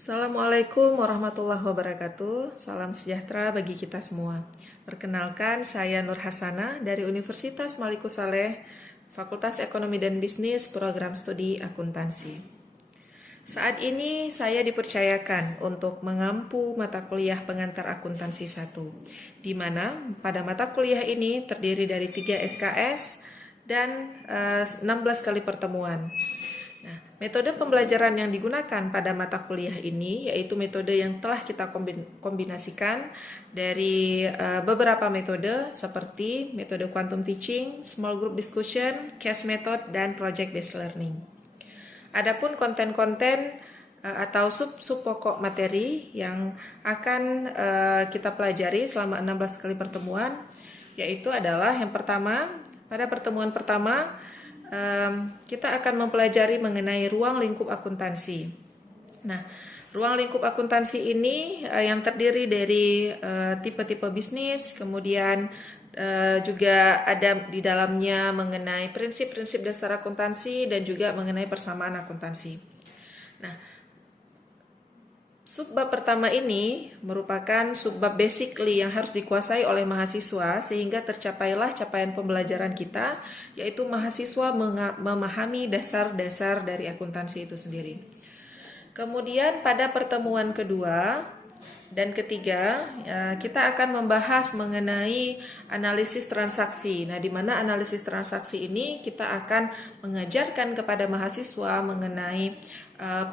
Assalamualaikum warahmatullahi wabarakatuh. Salam sejahtera bagi kita semua. Perkenalkan, saya Nur Hasana dari Universitas Maliku Saleh, Fakultas Ekonomi dan Bisnis, Program Studi Akuntansi. Saat ini saya dipercayakan untuk mengampu mata kuliah pengantar akuntansi 1, di mana pada mata kuliah ini terdiri dari 3 SKS dan 16 kali pertemuan. Nah, metode pembelajaran yang digunakan pada mata kuliah ini yaitu metode yang telah kita kombinasikan dari beberapa metode seperti metode quantum teaching, small group discussion, case method, dan project based learning. Adapun konten-konten atau sub pokok materi yang akan kita pelajari selama 16 kali pertemuan yaitu adalah yang pertama, pada pertemuan pertama kita akan mempelajari mengenai ruang lingkup akuntansi. Nah, ruang lingkup akuntansi ini yang terdiri dari tipe-tipe bisnis, kemudian juga ada di dalamnya mengenai prinsip-prinsip dasar akuntansi dan juga mengenai persamaan akuntansi. Nah, subbab pertama ini merupakan subbab basically yang harus dikuasai oleh mahasiswa sehingga tercapailah capaian pembelajaran kita, yaitu mahasiswa memahami dasar-dasar dari akuntansi itu sendiri. Kemudian pada pertemuan kedua dan ketiga, kita akan membahas mengenai analisis transaksi. Nah, di mana analisis transaksi ini kita akan mengajarkan kepada mahasiswa mengenai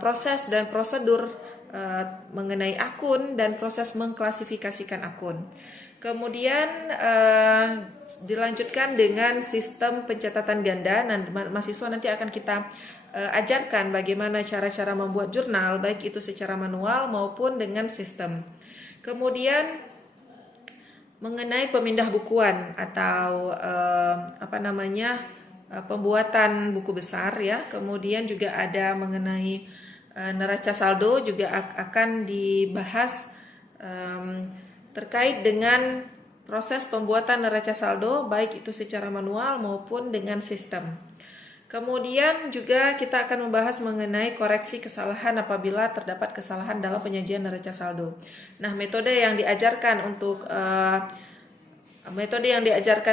proses dan prosedur mengenai akun dan proses mengklasifikasikan akun. Kemudian dilanjutkan dengan sistem pencatatan ganda. Nah, mahasiswa nanti akan kita ajarkan bagaimana cara-cara membuat jurnal, baik itu secara manual maupun dengan sistem. Kemudian mengenai pemindah bukuan atau pembuatan buku besar ya. Kemudian juga ada mengenai neraca saldo juga akan dibahas terkait dengan proses pembuatan neraca saldo baik itu secara manual maupun dengan sistem. Kemudian juga kita akan membahas mengenai koreksi kesalahan apabila terdapat kesalahan dalam penyajian neraca saldo. Nah, metode yang diajarkan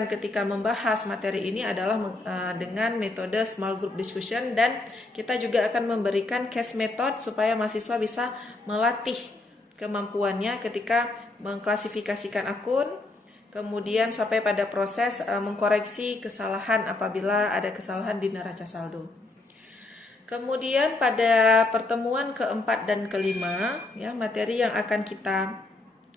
ketika membahas materi ini adalah dengan metode small group discussion, dan kita juga akan memberikan case method supaya mahasiswa bisa melatih kemampuannya ketika mengklasifikasikan akun, kemudian sampai pada proses mengkoreksi kesalahan apabila ada kesalahan di neraca saldo. Kemudian pada pertemuan keempat dan kelima, ya, materi yang akan kita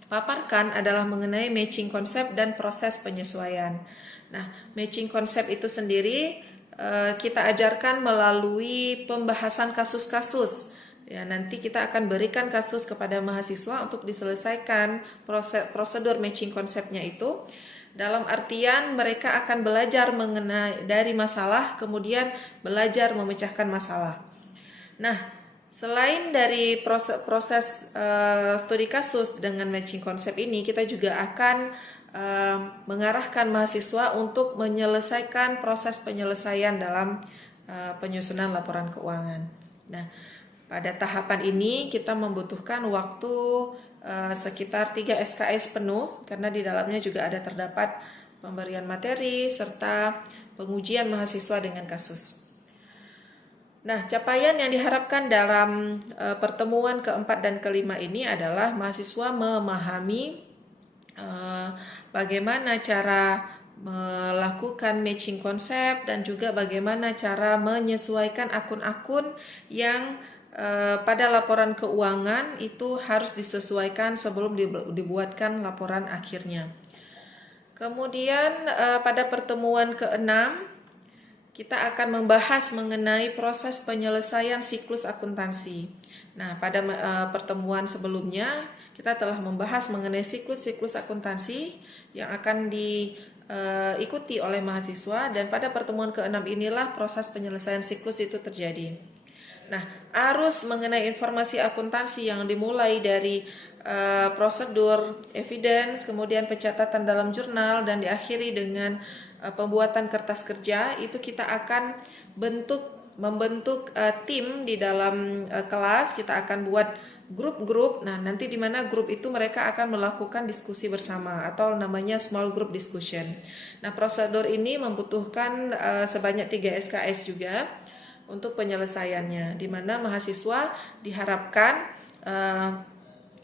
paparkan adalah mengenai matching konsep dan proses penyesuaian. Nah, matching konsep itu sendiri kita ajarkan melalui pembahasan kasus-kasus. Ya, nanti kita akan berikan kasus kepada mahasiswa untuk diselesaikan prosedur matching konsepnya itu. Dalam artian mereka akan belajar mengenai dari masalah, kemudian belajar memecahkan masalah. Nah, selain dari proses studi kasus dengan matching konsep ini, kita juga akan mengarahkan mahasiswa untuk menyelesaikan proses penyelesaian dalam penyusunan laporan keuangan. Nah, pada tahapan ini kita membutuhkan waktu sekitar 3 SKS penuh karena di dalamnya juga ada terdapat pemberian materi serta pengujian mahasiswa dengan kasus. Nah, capaian yang diharapkan dalam pertemuan keempat dan kelima ini adalah mahasiswa memahami bagaimana cara melakukan matching konsep dan juga bagaimana cara menyesuaikan akun-akun yang pada laporan keuangan itu harus disesuaikan sebelum dibuatkan laporan akhirnya. Kemudian pada pertemuan keenam kita akan membahas mengenai proses penyelesaian siklus akuntansi. Nah, pada pertemuan sebelumnya kita telah membahas mengenai siklus-siklus akuntansi yang akan diikuti oleh mahasiswa, dan pada pertemuan ke-6 inilah proses penyelesaian siklus itu terjadi. Nah, arus mengenai informasi akuntansi yang dimulai dari prosedur, evidence, kemudian pencatatan dalam jurnal, dan diakhiri dengan pembuatan kertas kerja, itu kita akan bentuk membentuk tim di dalam kelas. Kita akan buat grup-grup. Nah, nanti di mana grup itu mereka akan melakukan diskusi bersama atau namanya small group discussion. Nah, prosedur ini membutuhkan sebanyak 3 SKS juga untuk penyelesaiannya, di mana mahasiswa diharapkan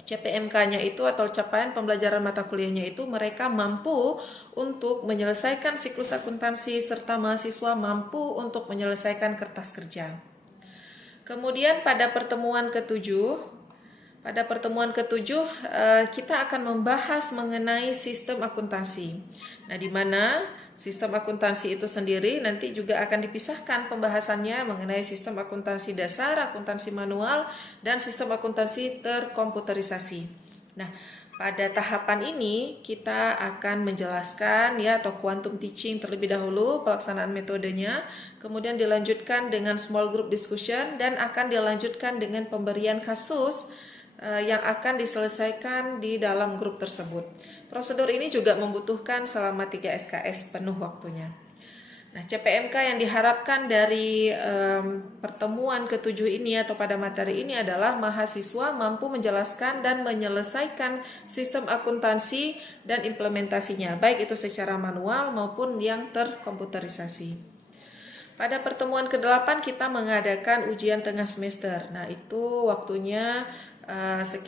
CPMK-nya itu atau capaian pembelajaran mata kuliahnya itu mereka mampu untuk menyelesaikan siklus akuntansi serta mahasiswa mampu untuk menyelesaikan kertas kerja. Kemudian pada pertemuan ketujuh kita akan membahas mengenai sistem akuntansi. Nah, di mana sistem akuntansi itu sendiri nanti juga akan dipisahkan pembahasannya mengenai sistem akuntansi dasar, akuntansi manual, dan sistem akuntansi terkomputerisasi. Nah, pada tahapan ini kita akan menjelaskan atau quantum teaching terlebih dahulu pelaksanaan metodenya, kemudian dilanjutkan dengan small group discussion dan akan dilanjutkan dengan pemberian kasus yang akan diselesaikan di dalam grup tersebut. Prosedur ini juga membutuhkan selama 3 SKS penuh waktunya. Nah, CPMK yang diharapkan dari pertemuan ketujuh ini atau pada materi ini adalah mahasiswa mampu menjelaskan dan menyelesaikan sistem akuntansi dan implementasinya, baik itu secara manual maupun yang terkomputerisasi. Pada pertemuan ke-8 kita mengadakan ujian tengah semester. Nah, itu waktunya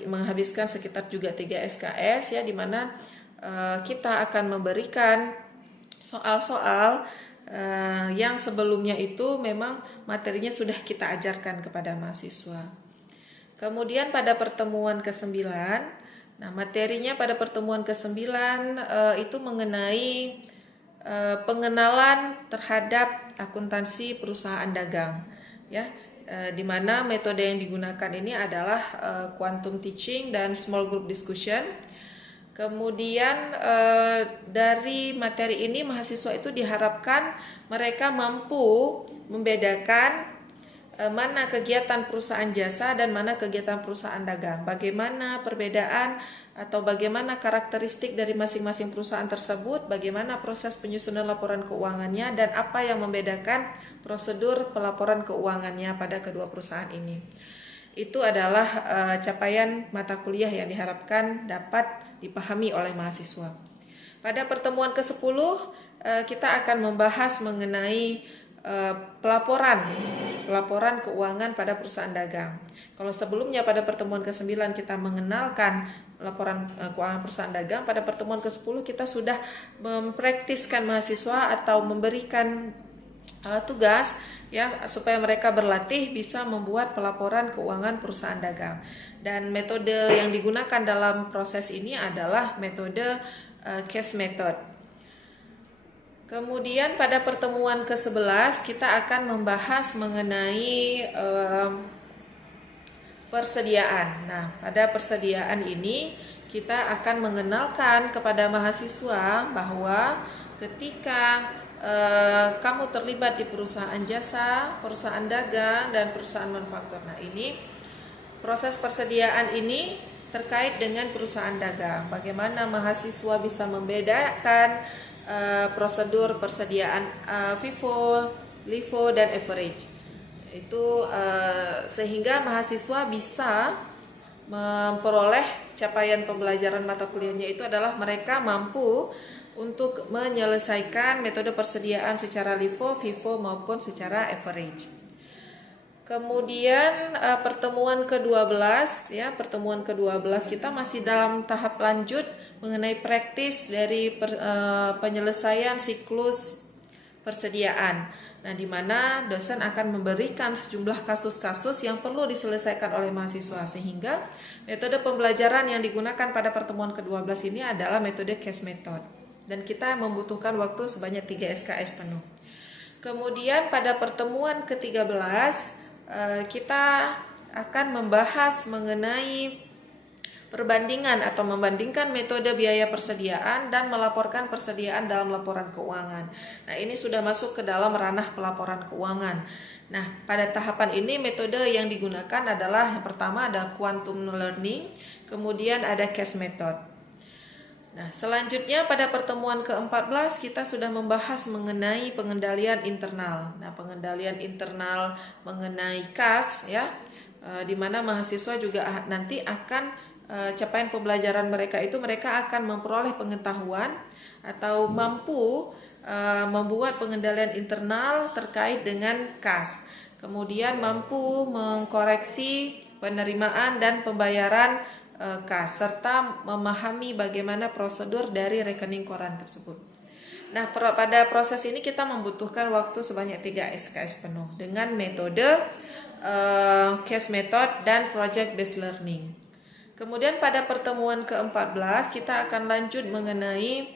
menghabiskan sekitar juga 3 SKS di mana kita akan memberikan soal-soal yang sebelumnya itu memang materinya sudah kita ajarkan kepada mahasiswa. Kemudian pada pertemuan ke-9, nah materinya pada pertemuan ke-9 itu mengenai pengenalan terhadap akuntansi perusahaan dagang, di mana metode yang digunakan ini adalah quantum teaching dan small group discussion. Kemudian dari materi ini mahasiswa itu diharapkan mereka mampu membedakan mana kegiatan perusahaan jasa dan mana kegiatan perusahaan dagang. Bagaimana perbedaan atau bagaimana karakteristik dari masing-masing perusahaan tersebut, bagaimana proses penyusunan laporan keuangannya, dan apa yang membedakan prosedur pelaporan keuangannya pada kedua perusahaan ini. Itu adalah capaian mata kuliah yang diharapkan dapat dipahami oleh mahasiswa. Pada pertemuan ke-10 kita akan membahas mengenai pelaporan keuangan pada perusahaan dagang. Kalau sebelumnya pada pertemuan ke-9 kita mengenalkan laporan keuangan perusahaan dagang, pada pertemuan ke-10 kita sudah mempraktiskan mahasiswa atau memberikan tugas supaya mereka berlatih bisa membuat pelaporan keuangan perusahaan dagang. Dan metode yang digunakan dalam proses ini adalah metode case method. Kemudian pada pertemuan ke-11 kita akan membahas mengenai persediaan. Nah, pada persediaan ini kita akan mengenalkan kepada mahasiswa bahwa ketika kamu terlibat di perusahaan jasa, perusahaan dagang, dan perusahaan manufaktur. Nah, ini proses persediaan ini terkait dengan perusahaan dagang. Bagaimana mahasiswa bisa membedakan prosedur persediaan FIFO, LIFO, dan average. Itu sehingga mahasiswa bisa memperoleh capaian pembelajaran mata kuliahnya itu adalah mereka mampu untuk menyelesaikan metode persediaan secara LIFO, FIFO maupun secara average. Kemudian pertemuan ke-12 pertemuan ke-12 kita masih dalam tahap lanjut mengenai praktis dari penyelesaian siklus persediaan. Nah, di mana dosen akan memberikan sejumlah kasus-kasus yang perlu diselesaikan oleh mahasiswa, sehingga metode pembelajaran yang digunakan pada pertemuan ke-12 ini adalah metode case method. Dan kita membutuhkan waktu sebanyak 3 SKS penuh. Kemudian pada pertemuan ke-13 kita akan membahas mengenai perbandingan atau membandingkan metode biaya persediaan dan melaporkan persediaan dalam laporan keuangan. Nah, ini sudah masuk ke dalam ranah pelaporan keuangan. Nah, pada tahapan ini metode yang digunakan adalah yang pertama ada quantum learning, kemudian ada case method. Nah, selanjutnya pada pertemuan ke-14 kita sudah membahas mengenai pengendalian internal. Nah, pengendalian internal mengenai kas ya, di mana mahasiswa juga nanti akan capaian pembelajaran mereka itu mereka akan memperoleh pengetahuan atau mampu membuat pengendalian internal terkait dengan kas. Kemudian mampu mengkoreksi penerimaan dan pembayaran kas serta memahami bagaimana prosedur dari rekening koran tersebut. Nah, pada proses ini kita membutuhkan waktu sebanyak 3 SKS penuh dengan metode case method dan project based learning. Kemudian pada pertemuan ke-14 kita akan lanjut mengenai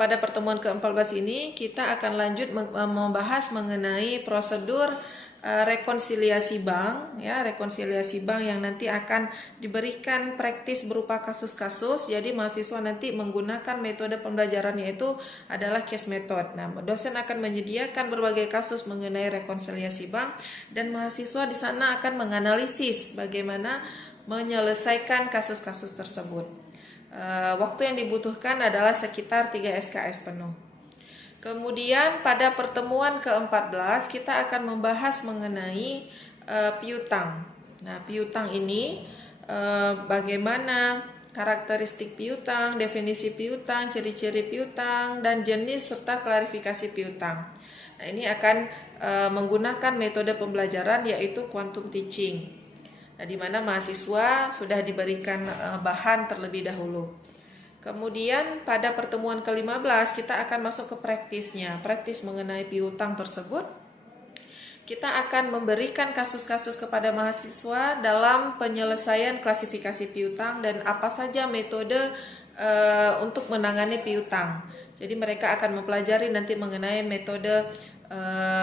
pada pertemuan ke-14 ini kita akan lanjut membahas mengenai prosedur rekonsiliasi bank ya, rekonsiliasi bank yang nanti akan diberikan praktis berupa kasus-kasus. Jadi mahasiswa nanti menggunakan metode pembelajaran yaitu adalah case method. Nah, dosen akan menyediakan berbagai kasus mengenai rekonsiliasi bank dan mahasiswa di sana akan menganalisis bagaimana menyelesaikan kasus-kasus tersebut. Waktu yang dibutuhkan adalah sekitar 3 SKS penuh. Kemudian pada pertemuan ke-14 kita akan membahas mengenai piutang. Nah, piutang ini bagaimana karakteristik piutang, definisi piutang, ciri-ciri piutang, dan jenis serta klarifikasi piutang. Nah, ini akan menggunakan metode pembelajaran yaitu quantum teaching. Nah, di mana mahasiswa sudah diberikan bahan terlebih dahulu. Kemudian pada pertemuan ke-15 kita akan masuk ke praktisnya. Praktis mengenai piutang tersebut. Kita akan memberikan kasus-kasus kepada mahasiswa dalam penyelesaian klasifikasi piutang dan apa saja metode untuk menangani piutang. Jadi mereka akan mempelajari nanti mengenai metode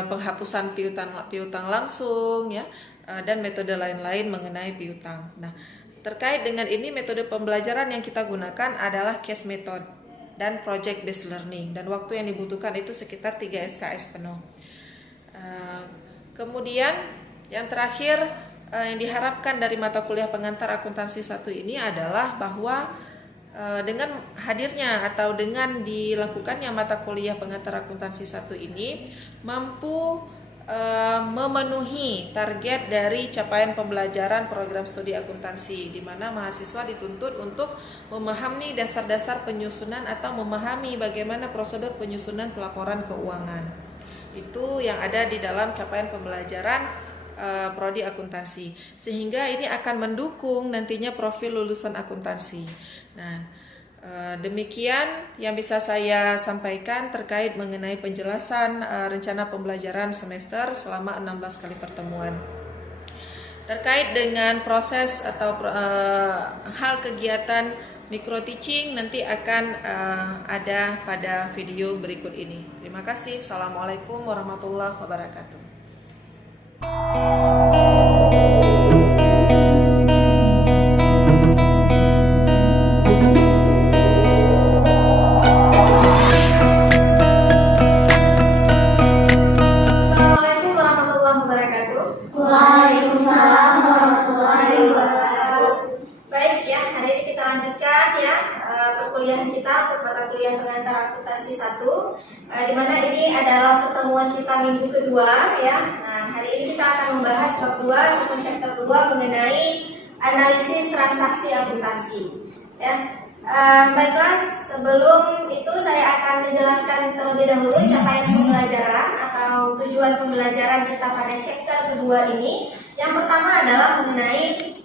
penghapusan piutang langsung ya, dan metode lain-lain mengenai piutang. Nah, terkait dengan ini metode pembelajaran yang kita gunakan adalah case method dan project based learning dan waktu yang dibutuhkan itu sekitar 3 SKS penuh. Kemudian yang terakhir yang diharapkan dari mata kuliah pengantar akuntansi 1 ini adalah bahwa dengan hadirnya atau dengan dilakukannya mata kuliah pengantar akuntansi 1 ini mampu memenuhi target dari capaian pembelajaran program studi akuntansi, di mana mahasiswa dituntut untuk memahami dasar-dasar penyusunan atau memahami bagaimana prosedur penyusunan pelaporan keuangan. Itu yang ada di dalam capaian pembelajaran prodi akuntansi, sehingga ini akan mendukung nantinya profil lulusan akuntansi. Nah, demikian yang bisa saya sampaikan terkait mengenai penjelasan rencana pembelajaran semester selama 16 kali pertemuan. Terkait dengan proses atau hal kegiatan micro teaching nanti akan ada pada video berikut ini. Terima kasih. Assalamualaikum warahmatullahi wabarakatuh. Waalaikumsalam warahmatullahi wabarakatuh. Baik ya, hari ini kita lanjutkan ya perkuliahan kita untuk mata kuliah pengantar akuntansi 1, di mana ini adalah pertemuan kita minggu kedua ya. Nah, hari ini kita akan membahas bab 2 ataupun chapter 2 mengenai analisis transaksi akuntansi ya. Baiklah, sebelum itu saya akan menjelaskan terlebih dahulu capaian pembelajaran atau tujuan pembelajaran kita pada chapter kedua ini. Yang pertama adalah mengenai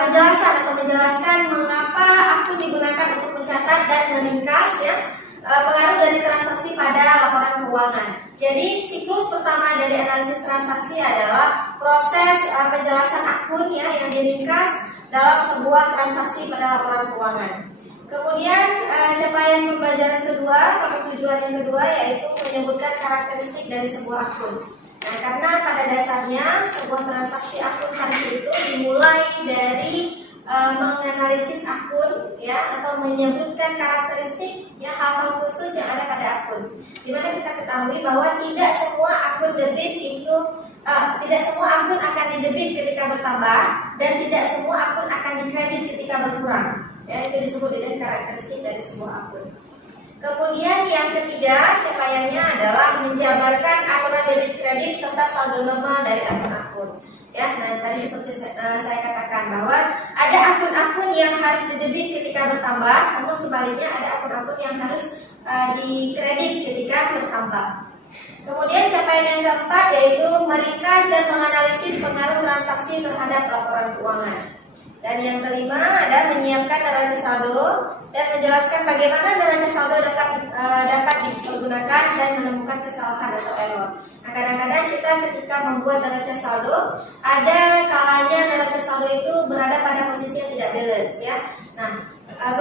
penjelasan atau menjelaskan mengapa akun digunakan untuk mencatat dan meringkas ya pengaruh dari transaksi pada laporan keuangan. Jadi siklus pertama dari analisis transaksi adalah proses penjelasan akun ya yang diringkas dalam sebuah transaksi pada laporan keuangan. Kemudian capaian pembelajaran kedua atau tujuan yang kedua yaitu menyebutkan karakteristik dari sebuah akun. Nah, karena pada dasarnya sebuah transaksi akuntansi itu dimulai dari menganalisis akun ya atau menyebutkan karakteristik ya hal-hal khusus yang ada pada akun. Dimana kita ketahui bahwa tidak semua akun debit itu tidak semua akun akan didebit ketika bertambah dan tidak semua akun akan dikredit ketika berkurang. Ya, itu disebut dengan karakteristik dari sebuah akun. Kemudian yang ketiga capaiannya adalah menjabarkan aturan debit kredit serta saldo normal dari akun-akun. Ya, nah tadi seperti saya katakan bahwa ada akun-akun yang harus didebit ketika bertambah, namun sebaliknya ada akun-akun yang harus dikredit ketika bertambah. Kemudian capaian yang keempat yaitu meringkas dan menganalisis pengaruh transaksi terhadap laporan keuangan. Dan yang kelima ada menyiapkan neraca saldo dan menjelaskan bagaimana neraca saldo dapat dipergunakan dan menemukan kesalahan atau error. Nah, kadang-kadang kita ketika membuat neraca saldo, ada kalanya neraca saldo itu berada pada posisi yang tidak balance ya. Nah,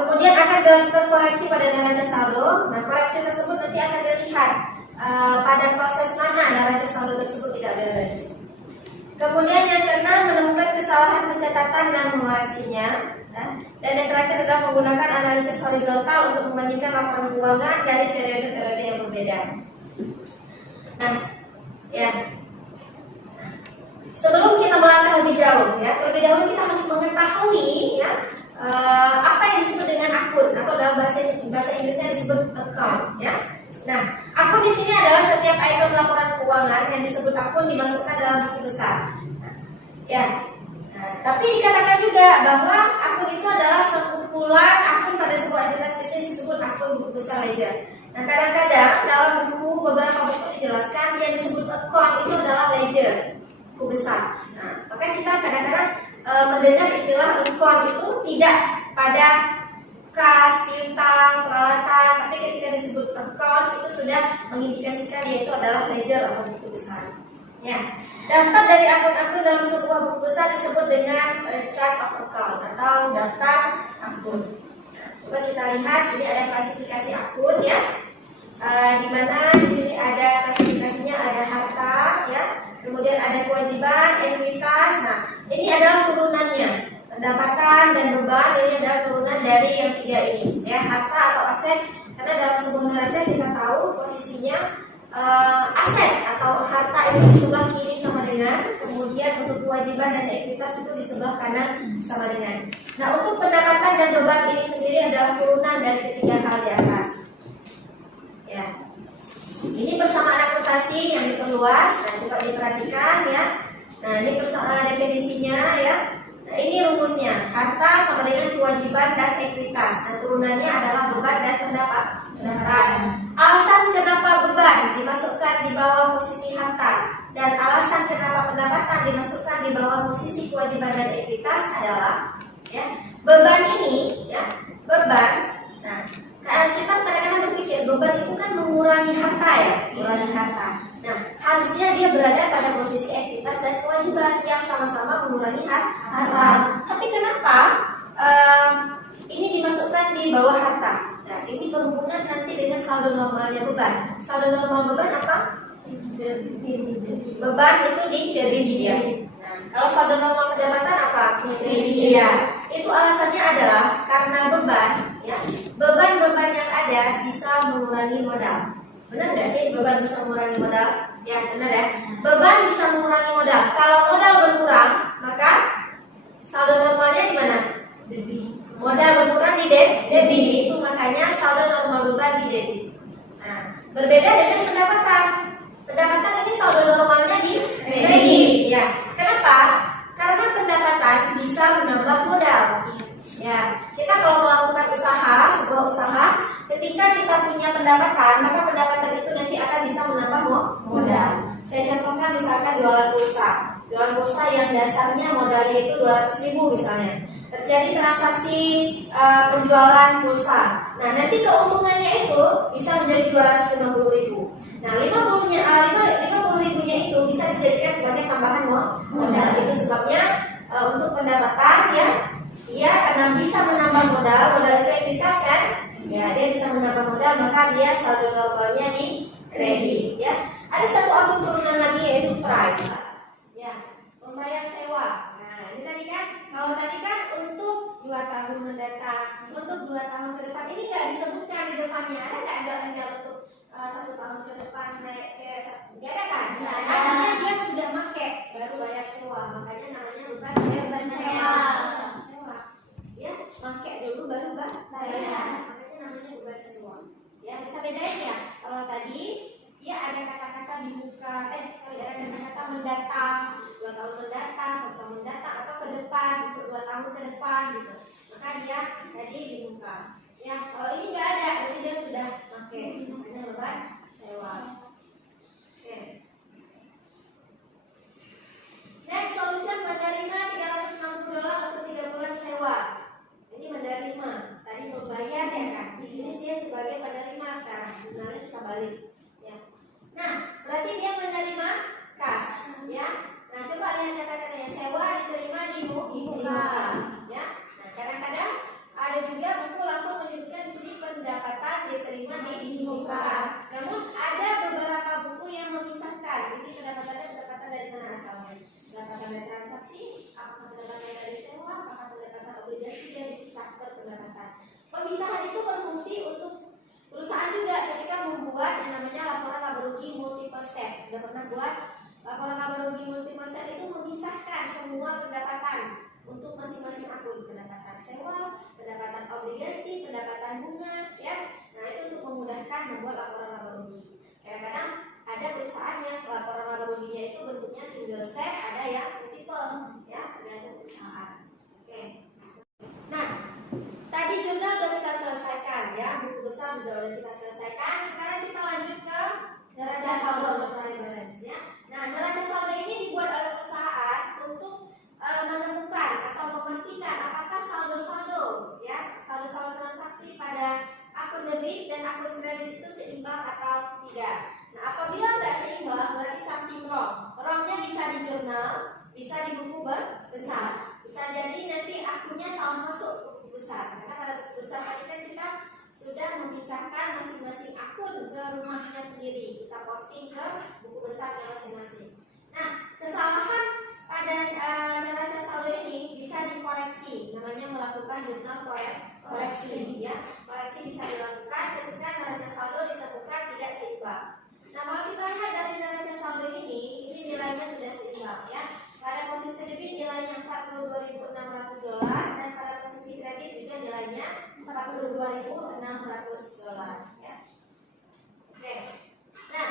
kemudian akan dilakukan koreksi pada neraca saldo. Nah, koreksi tersebut nanti akan dilihat pada proses mana neraca saldo tersebut tidak balance. Kemudian yang keenam menemukan kesalahan pencatatan dan mengoreksinya. Dan yang terakhir adalah menggunakan analisis horizontal untuk membandingkan laporan keuangan dari periode-periode yang berbeda. Nah, ya. Sebelum kita melangkah lebih jauh, ya, terlebih dahulu kita harus mengetahui, ya, apa yang disebut dengan akun atau dalam bahasa Inggrisnya disebut account, ya. Nah, akun di sini adalah setiap item laporan keuangan yang disebut akun dimasukkan dalam buku besar. Tapi dikatakan juga bahwa akun itu adalah sekumpulan akun pada sebuah entitas bisnis disebut akun buku besar ledger. Nah, kadang-kadang dalam beberapa buku dijelaskan yang disebut account itu adalah ledger buku besar. Nah, maka kita kadang-kadang mendengar istilah account itu tidak pada kas, piutang, peralatan, tapi ketika disebut account itu sudah mengindikasikan yaitu adalah ledger atau buku besar. Ya, daftar dari akun-akun dalam sebuah buku besar disebut dengan chart of account atau daftar akun. Nah, coba kita lihat ini ada klasifikasi akun ya, di mana di sini ada klasifikasinya ada harta ya, kemudian ada kewajiban, ekuitas. Nah, ini adalah turunannya. Pendapatan dan beban ini adalah turunan dari yang tiga ini ya, harta atau aset, karena dalam sebuah neraca kita tahu posisinya aset atau harta itu di sebelah kiri sama dengan, kemudian untuk kewajiban dan ekuitas itu di sebelah kanan sama dengan. Nah, untuk pendapatan dan beban ini sendiri adalah turunan dari ketiga hal di atas ya. Ini persamaan akuntansi yang diperluas. Nah, coba diperhatikan ya. Nah, ini definisinya ya. Nah, ini rumusnya, harta sama dengan kewajiban dan ekuitas. Nah, turunannya adalah beban dan pendapatan. Alasan kenapa beban dimasukkan di bawah posisi harta dan alasan kenapa pendapatan dimasukkan di bawah posisi kewajiban dan ekuitas adalah ya, beban ini ya, beban. Nah, kita kadang-kadang berpikir beban itu kan mengurangi harta ya, mengurangi harta. Nah, harusnya dia berada pada posisi ekuitas dan kewajiban yang sama-sama mengurangi harta. Tapi kenapa ini dimasukkan di bawah harta? Nah, ini berhubungan nanti dengan saldo normalnya beban. Saldo normal beban apa? Beban itu di debit ya. Nah, kalau saldo normal pendapatan apa? Kredit. Ya. Itu alasannya adalah karena beban, ya. Beban-beban yang ada bisa mengurangi modal. Benar nggak sih beban bisa mengurangi modal? Ya, benar ya. Beban bisa mengurangi modal. Kalau modal berkurang, maka saldo normalnya di mana? Debit. Modal berkurang di debit, itu makanya saldo normal beban di debit. Nah, berbeda dengan pendapatan. Pendapatan ini saldo normalnya di kredit. Ya, kenapa? Karena pendapatan bisa menambah modal. Ya, kita kalau melakukan usaha, sebuah usaha, ketika kita punya pendapatan, maka pendapatan itu nanti akan bisa menambah modal. Saya contohkan misalkan jualan pulsa yang dasarnya modalnya itu 200.000 misalnya. Terjadi transaksi penjualan pulsa. Nah, nanti keuntungannya itu bisa menjadi 250.000. Nah, 50.000-nya itu bisa dijadikan sebagai tambahan modal. Itu sebabnya untuk pendapatan ya, dia karena bisa menambah modal itu ekuitas kan? Ya, dia bisa menambah modal, maka dia saldo normalnya di kredit ya. Ada satu akun turunan lagi yaitu price. Ya, membayar sewa. Nah, ini tadi kan, kalau tadi kan untuk 2 tahun mendatang, untuk 2 tahun ke depan, ini nggak disebutkan di depannya. Ada nggak untuk 1 tahun ke depan kayak nggak ada kan? Artinya dia sudah pakai baru bayar sewa, makanya namanya bukan sewa. Ya, pakai dulu baru semua. Ya, bisa bedain ya. Kalau tadi dia ada kata-kata dibuka, ada kata-kata mendatang, 2 tahun mendatang, 1 tahun mendatang, atau ke depan, untuk 2 tahun ke depan gitu. Maka dia tadi dibuka. Ya, kalau ini nggak ada, berarti dia sudah pakai. Hanya beban sewa. Oke. Next solution menerima $360 untuk 3 bulan sewa. Ini menerima. Tadi membayar ya kan? Ini dia sebagai penerima sekarang. Sebenarnya kita balik. Ya. Nah, berarti dia menerima kas. Ya. Nah, coba lihat kata-katanya. Sewa diterima di muka. Ya. Nah, kadang-kadang ada juga buku langsung menyebutkan di sini pendapatan diterima di muka. Namun ada beberapa buku yang memisahkan. Ini pendapatan dari mana asalnya? Pendapatan dari transaksi, apakah pendapatan dari sewa, apakah pendapatan obligasi, dan dipisah per pendapatan. Pemisahan itu berfungsi untuk perusahaan juga ketika membuat yang namanya laporan laba rugi multiple step. Sudah pernah buat laporan laba rugi multiple step itu memisahkan semua pendapatan untuk masing-masing akun, pendapatan sewa, pendapatan obligasi, pendapatan bunga, ya. Nah, itu untuk memudahkan membuat laporan laba rugi. Kadang-kadang ada perusahaan yang laporan laba ruginya itu bentuknya single step, ada yang multiple, ya, tergantung perusahaan. Oke. Nah, tadi jurnal sudah kita selesaikan, ya, buku besar juga sudah kita selesaikan. Sekarang kita lanjut ke neraca saldo atau balance, ya. Nah, neraca saldo ini dibuat oleh perusahaan untuk menemukan atau memastikan apakah saldo-saldo, ya, saldo-saldo transaksi pada akun debit dan akun kredit itu seimbang atau tidak. Nah, apabila tidak seimbang berarti something wrong. Wrongnya bisa di jurnal, bisa di buku besar. Bisa jadi nanti akunnya salah masuk ke buku besar. Karena pada buku besar tadi kan kita sudah memisahkan masing-masing akun ke rumahnya sendiri. Kita posting ke buku besarnya masing-masing. Nah, kesalahan pada neraca saldo ini bisa dikoreksi, namanya melakukan jurnal koreksi, ya. Koreksi bisa dilakukan ketika neraca saldo ditemukan tidak seimbang. Nah, kalau kita lihat dari neraca saldo ini nilainya sudah seimbang, ya. Pada posisi debit nilainya $42.600 dan pada posisi kredit juga nilainya $42.600, ya. Oke. Nah,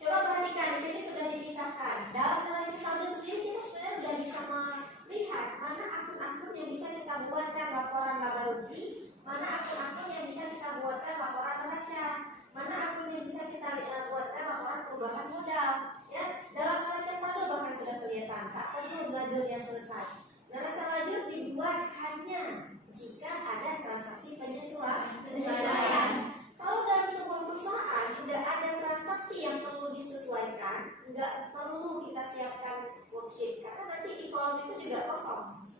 coba perhatikan di sini sudah dipisahkan. Dalam neraca saldo sendiri kita sebenarnya sudah bisa melihat mana akun-akun yang bisa kita buatkan laporan laba rugi, mana akun-akun yang bisa kita buatkan laporan neraca, mana akun yang bisa kita buatkan laporan perubahan modal. Ya, dalam neraca saldo bahkan sudah kelihatan, tak perlu lajurnya selesai. Neraca lajur dibuat hanya jika ada transaksi penyesuaian. Kalau dalam sebuah perusahaan tidak ada transaksi yang perlu disesuaikan, nggak perlu kita siapkan worksheet karena nanti di kolom itu juga kosong.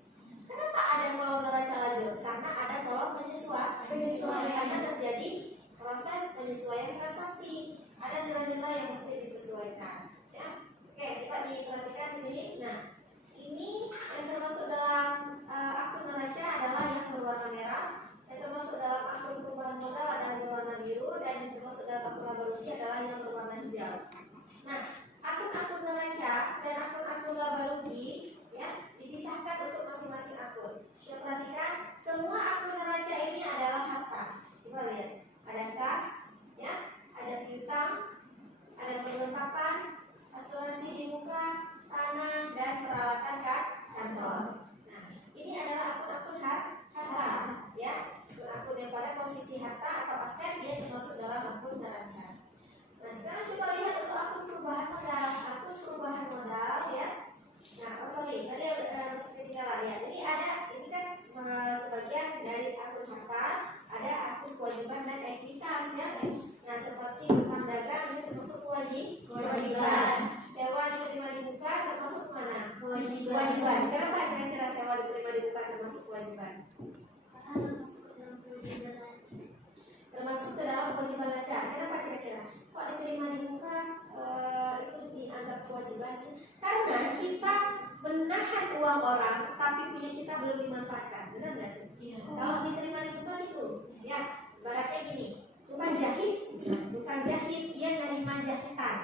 Kenapa ada kolom neraca lajur? Karena ada kolom penyesuaian karena terjadi proses penyesuaian transaksi. Ada nilai-nilai yang mesti disesuaikan. Ya, oke, coba diperhatikan di sini. Nah, ini yang termasuk dalam akun neraca adalah yang berwarna merah. Yang termasuk dalam akun perubahan modal adalah yang berwarna biru, dan yang termasuk dalam akun laba rugi adalah yang berwarna hijau. Nah, akun-akun neraca dan akun-akun laba rugi, ya, dipisahkan untuk masing-masing akun. Kita perhatikan semua akun neraca ini adalah harta. Coba lihat, ada kas, ya, ada piutang, ada perlengkapan, asuransi di muka, tanah, dan peralatan kantor. Nah, ini adalah akun-akun harta, ya. Akun yang pada posisi harta atau aset dia termasuk dalam akun neraca. Nah, sekarang coba lihat untuk akun perubahan modal. Akun perubahan modal, ya. Nah, tadi mesti ketinggalan, ya. Ini ada, ini kan sebagian dari akun harta, ada akun kewajiban dan ekuitas, ya. Nah, seperti utang dagang ini termasuk kewajiban. Sewa diterima di muka termasuk mana? Kewajiban. Kenapa kira-kira sewa diterima di muka termasuk kewajiban? Termasuk ke dalam kewajiban aja. Kenapa kira-kira? Kok diterima di muka itu dianggap kewajiban sih? Karena kita menahan uang orang, tapi punya kita belum dimanfaatkan. Benar nggak sih? Iya. Kalau diterima di muka itu, ya, ibaratnya gini, tukang jahit, dia nerima jahitan,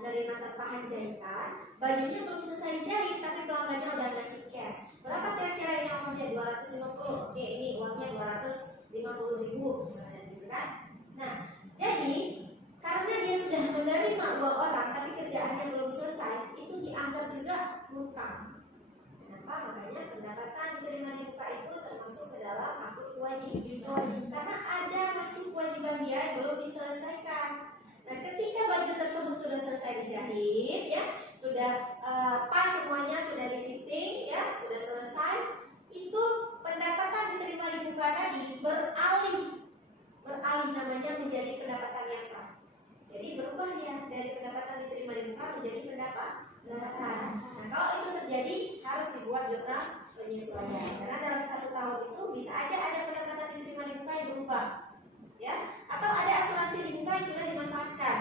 nerima terpahan jahitan, bajunya belum selesai jahit, tapi pelanggannya udah ngasih cash. Berapa kira-kira ini ongkosnya? 250. Oke, ini uangnya 250.000 misalnya, gitu kan? juga hutang. Kenapa? Makanya pendapatan diterima di muka itu termasuk ke dalam akun kewajiban. Karena ada masih kewajiban dia yang belum diselesaikan. Nah, ketika baju tersebut sudah selesai dijahit, ya, sudah pas semuanya, sudah di fitting, ya, sudah selesai, itu pendapatan diterima di muka tadi beralih namanya menjadi pendapatan yang sah. Jadi berubah dia dari pendapatan diterima di muka menjadi pendapatan. Nah, kalau itu terjadi harus dibuat jurnal penyesuaian. Karena dalam 1 tahun itu bisa aja ada pendapatan diterima di muka yang berubah, ya, atau ada asuransi di muka yang sudah dimanfaatkan,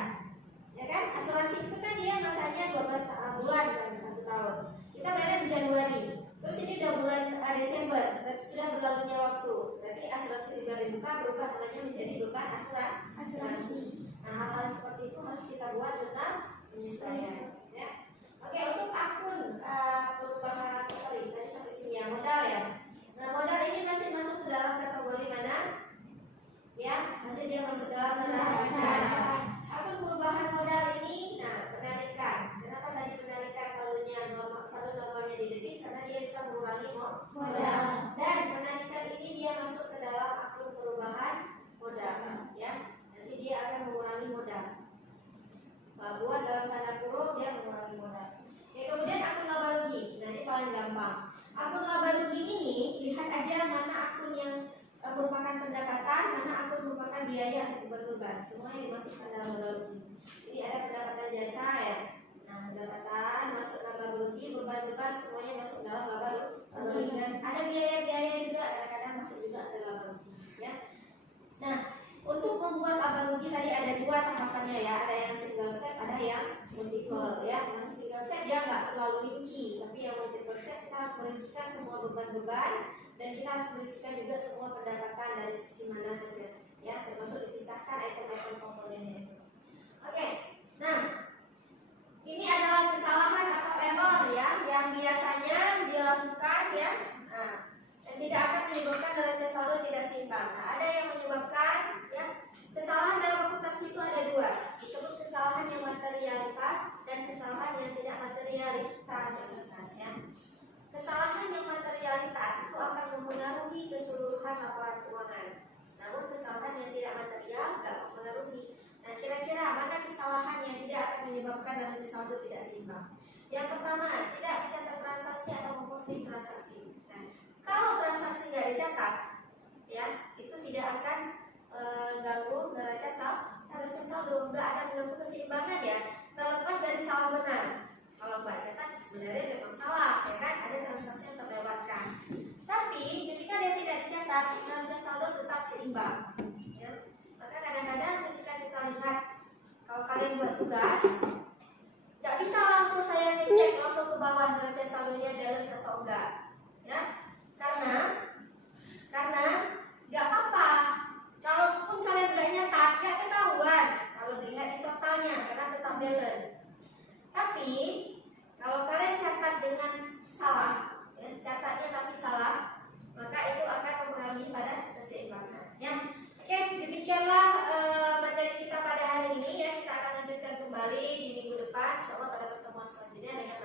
ya kan? Asuransi itu kan dia masanya 12 bulan dalam 1 tahun. Kita bayar di Januari, terus ini udah bulan Desember, berarti sudah berlalunya waktu. Berarti asuransi di muka berubah namanya menjadi beban asuransi. Nah, hal-hal seperti itu harus kita buat jurnal penyesuaian, ya. Oke, untuk akun perubahan tadi sampai sini ya, modal ya. Nah, modal ini masih masuk ke dalam kategori mana? Ya, masih dia masuk dalam neraca. Akun perubahan modal ini, nah, penarikan. Kenapa tadi penarikan saldo normalnya di debit? Karena dia bisa mengurangi modal. Dan penarikan ini dia masuk ke dalam akun perubahan modal, ya. Nanti dia akan mengurangi modal. Buat dalam tanda kurung dia mengurangi modal. Oke, kemudian akun laba rugi. Nah, ini paling gampang. Akun laba rugi ini lihat aja mana akun yang merupakan pendapatan, mana akun merupakan biaya untuk beban. Semua yang dimasukkan dalam laba rugi. Ini ada pendapatan jasa ya. Nah, pendapatan masuk laba rugi, beban-beban semuanya masuk dalam laba rugi. Dan ada biaya-biaya juga kadang-kadang masuk juga dalam laba rugi, ya. Nah, untuk membuat laba rugi tadi ada 2 tahapannya ya, ada yang single step, ada yang multiple ya. Yang single step dia nggak terlalu rinci, tapi yang multiple step kita harus merincikan semua beban-beban dan kita harus merincikan juga semua pendapatan dari sisi mana saja, ya, termasuk dipisahkan item-item komponennya itu. Oke, nah ini adalah kesalahan atau error ya, yang biasanya dilakukan ya. Nah, dan tidak akan menyebabkan neraca saldo tidak seimbang. Nah, ada yang menyebabkan ya kesalahan dalam akuntansi itu ada 2, disebut kesalahan yang materialitas dan kesalahan yang tidak materialitas ya. Kesalahan yang materialitas itu akan mempengaruhi keseluruhan laporan keuangan. Namun kesalahan yang tidak material tidak mempengaruhi. Nah, kira-kira mana kesalahan yang tidak akan menyebabkan neraca saldo tidak seimbang? Yang pertama, tidak mencatat transaksi atau memposting transaksi. Nah, kalau transaksi nggak dicatat, ya, itu tidak akan ganggu neraca saldo, nggak akan mengganggu keseimbangan ya. Terlepas dari salah benar. Kalau nggak catat sebenarnya memang salah, ya kan? Ada transaksi yang terlewatkan. Tapi ketika dia tidak dicatat, neraca saldo tetap seimbang. Ya. Maka kadang-kadang ketika kita lihat, kalau kalian buat tugas, nggak bisa langsung saya ngecek langsung ke bawah neraca saldonya balance atau enggak, ya. Karena nggak apa-apa. Kalaupun kalian nggak nyatat, nggak ketahuan kalau dilihat di totalnya karena tetap balance. Tapi kalau kalian catat dengan salah, ya, catatnya tapi salah, maka itu akan mempengaruhi pada keseimbangan. Ya, oke, demikianlah materi kita pada hari ini ya. Kita akan lanjutkan kembali di minggu depan, insyaallah pada pertemuan selanjutnya dengan